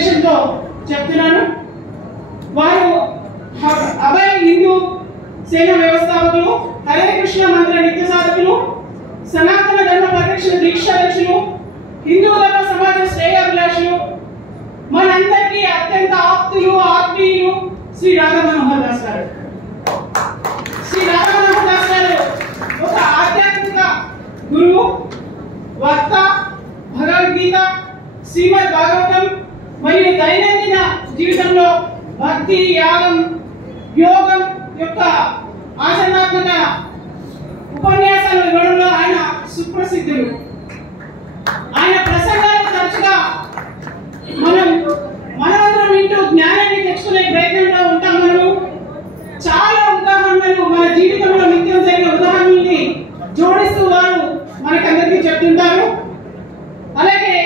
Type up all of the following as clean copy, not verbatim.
ఉద్దేశంతో చెప్తున్నాను. వారు అభయ హిందూ సేన వ్యవస్థాపకులు, హరే కృష్ణ మంత్ర నిత్య సాధకులు, సనాతన ధర్మ పరిరక్షణ దీక్షాదర్శులు, హిందూ ధర్మ సమాజ శ్రేయాభిలాషులు, మనందరికీ అత్యంత ఆప్తులు ఆత్మీయులు శ్రీ రాధా మనోహర్ దాస్ గారు. శ్రీ రాధా మనోహర్ దాస్ గారు ఒక ఆధ్యాత్మిక గురువు, వక్త, భగవద్గీత, శ్రీమద్ భాగవతం మరియు దైనందిన జీవితంలో భక్తి, యాగం, యోగం యొక్క ఆచరణాత్మక ఉపన్యాసాలు ఇవ్వడంలో ఆయన సుప్రసిద్ధులు. ఆయన ప్రసంగాలు తరచుగా మనమందరం వింటూ జ్ఞానాన్ని తెచ్చుకునే ప్రయత్నంలో ఉంటాం. చాలా ఉదాహరణలు మన జీవితంలో నిత్యం జరిగే ఉదాహరణల్ని జోడిస్తూ వారు మనకందరికీ చెప్తుంటారు. అలాగే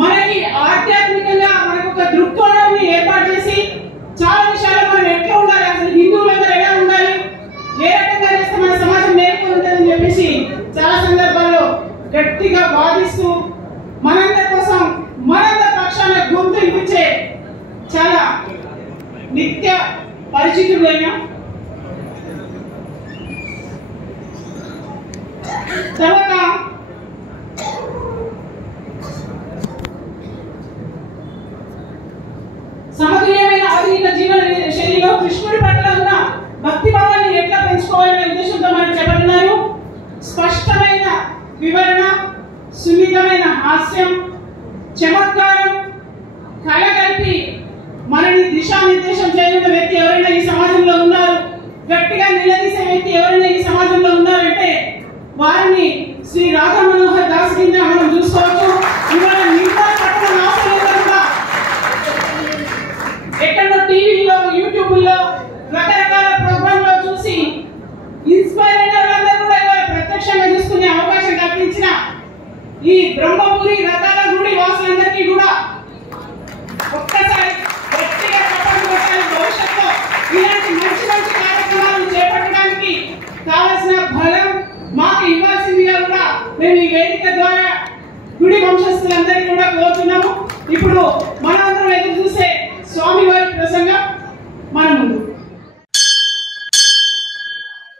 మనకి ఆధ్యాత్మికంగా మనకు ఒక దృక్కోణాన్ని ఏర్పాటు చేసి చాలా విషయాలు మనం ఎట్లా ఉండాలి, అసలు హిందువులందరూ ఎలా ఉండాలి, ఏ రకంగా చేస్తే మన సమాజం మేలుకొని ఉంటుందని చెప్పేసి చాలా సందర్భాల్లో గట్టిగా వాదిస్తూ మనందరి కోసం మనందరి పక్షాన గొంతు వినిపించే చాలా నిత్య పరిచితుడైన తర్వాత సమతుల్యమైన ఆధునిక జీవన శైలిలో కృష్ణుడి పట్ల ఉన్న భక్తి భావాన్ని ఎట్లా పెంచుకోవాలనే ఉద్దేశంతో మనకు చెప్పనున్నారు. స్పష్టమైన వివరణ, సున్నితమైన హాస్యం, చమత్కారం, కలగలిపి మనని దిశానిర్దేశం చేయనున్న వ్యక్తి ఎవరైనా ఈ సమాజంలో ఉన్నారు, గట్టిగా నిలదీసే వ్యక్తి ఎవరైనా ఈ సమాజంలో ఉన్నారంటే వారిని శ్రీ రాధా మనోహర్ దాస్ కింద మనం చూసుకోవచ్చు. ఇవాళ మిగతా పట్టణ నాశనంగా ఎక్కడో టీవీలో, యూట్యూబ్లో రకరకాల ప్రోగ్రాంలో చూసి ఇన్స్పైర్ అయిన వాళ్ళందరూ కూడా ఇవాళ ప్రత్యక్షంగా చూసుకునే అవకాశం కల్పించిన ఈ బ్రహ్మపురి రకాల గుడి వాసులందరికీ కూడా ఒక్కసారి గట్టిగా చెప్పండి. భవిష్యత్తులో ఇలాంటి మంచి మంచి కార్యక్రమాలను చేపట్టడానికి కావలసిన బలం మాకు ఇవ్వాల్సిందిగా కూడా మేము ఈ వేదిక ద్వారా గుడి వంశస్థులందరికీ కూడా కోరుతున్నాము. ఇప్పుడు మనందరం ఎదురు చూసే స్వామి వారి ప్రసంగం మనం